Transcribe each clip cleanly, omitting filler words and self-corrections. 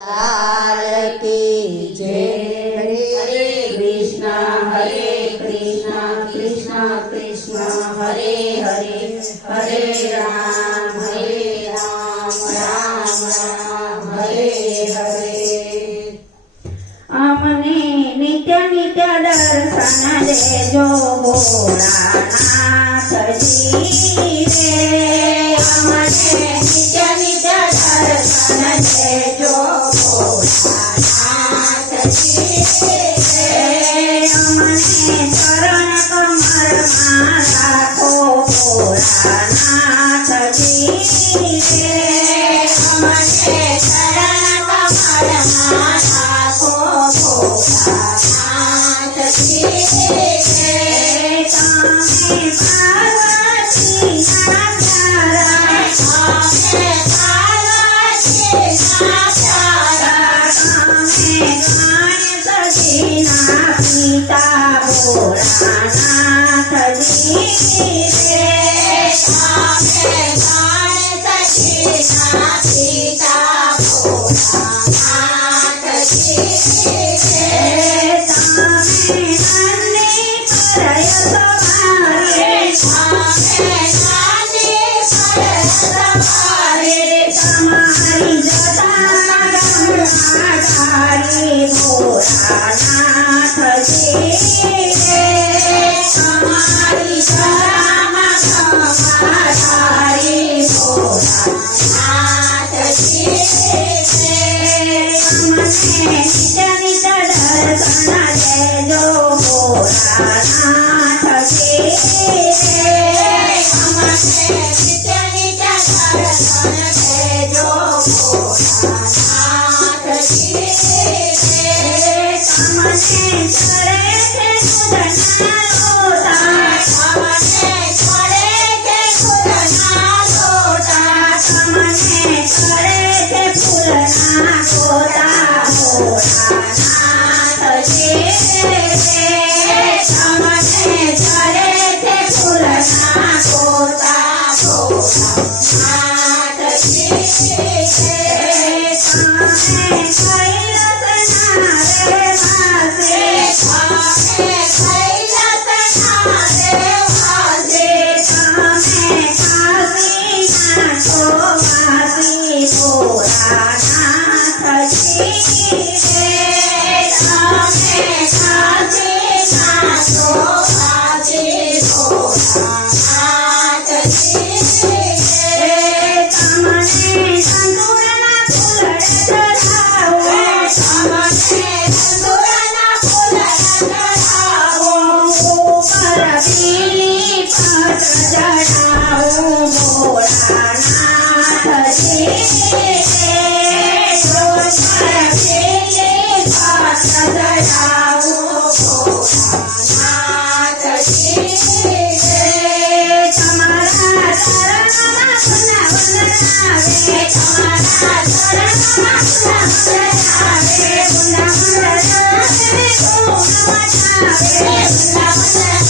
लाल की जय। हरे कृष्णा कृष्णा कृष्णा हरे हरे, हरे राम राम राम हरे हरे। अमने नित्य नित्य दर्शन देजो भोलानाथ जी रे। अमने नित्य नित्य दर्शन देजो भोलानाथ जी रे। अमने चरण कमर में राखो भोलानाथ जी रे। अमने चरण कमर में राखो भोलानाथ जी रे। कामे पार्वती ना प्यारा, कामे पार्वती ना प्यारा, कामे गणेश जी ना पिता भोलानाथ जी रे। कामे गणेश जी ना पिता भोलानाथ जी रे। कामे नंदी पर यशोवारे, कामे नंदी पर यशोवारे, तुम्हारी जटा रंगधारी भोलानाथ जी रे। तुम्हारी जटा रंगधारी भोलानाथ जी रे। अमने नित्य नित्य दर्शन देजो भोलानाथ जी रे। अमने नित्य नित्य दर्शन देजो भोलानाथ जी रे। अमने चढ़े थे खुदना लोटा, अमने चढ़े थे खुदना लोटा, अमने चढ़े थे फूलना गोता भोलानाथ जी रे। अमने चढ़े थे फूलना गोता भोलानाथ जी रे। कामे कैलास नारे वासे, कामे कैलास नारे वासे, कामे काशी नाथो वासी भोलानाथ जी रे। कामे काशी नाथो वासी भोलानाथ जी रे। तमने संतुरना फूल चढ़ाओ, तमने संतुरना फूल चढ़ाओ, ऊपर पीली पट चढ़ाओ भोलानाथ जी रे। ऊपर पीली पट चढ़ाओ भोलानाथ जी रे। तुम्हारा चरण में वंदनावे, तुम्हारा चरण में वंदनावे, वंदनावे तो नमस्कारे, वंदनावे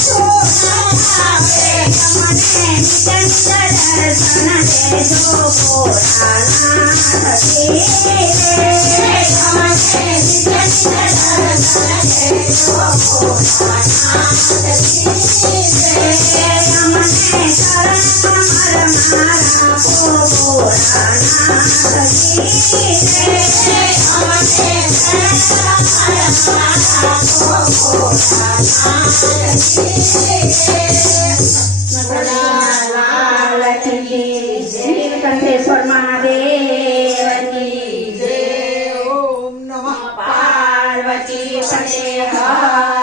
तो नमस्कारे। अमने नित्य नित्य दर्शन देजो भोलानाथ जी रे। अमने नित्य नित्य दर्शन देजो भोलानाथ जी रे। अमने चरण कमर में राखो भोलानाथ जी रे। अमने चरण कमर में राखो भोलानाथ जी रे। लाल की जय। कंठेश्वर महादेव की जय। ओम नमः पार्वती पते हर।